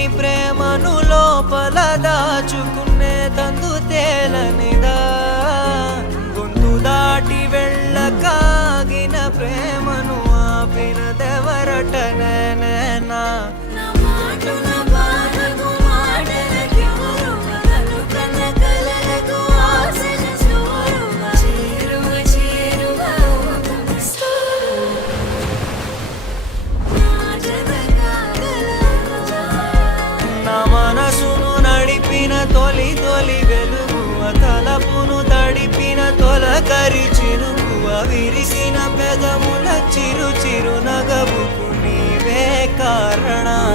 నీ ప్రేమను లోపల దాచుకునే తందు తేలనిదా గొంతు దాటి వెళ్ళకాగిన ప్రేమను ఆపినదెవరట నేనా మనసును నడిపిన తొలి తొలి వెలుగువ తలపును తడిపిన తొలకరి చిరుకువ విరిసిన పెదముల చిరు చిరు నగవుకు నీవే కారణం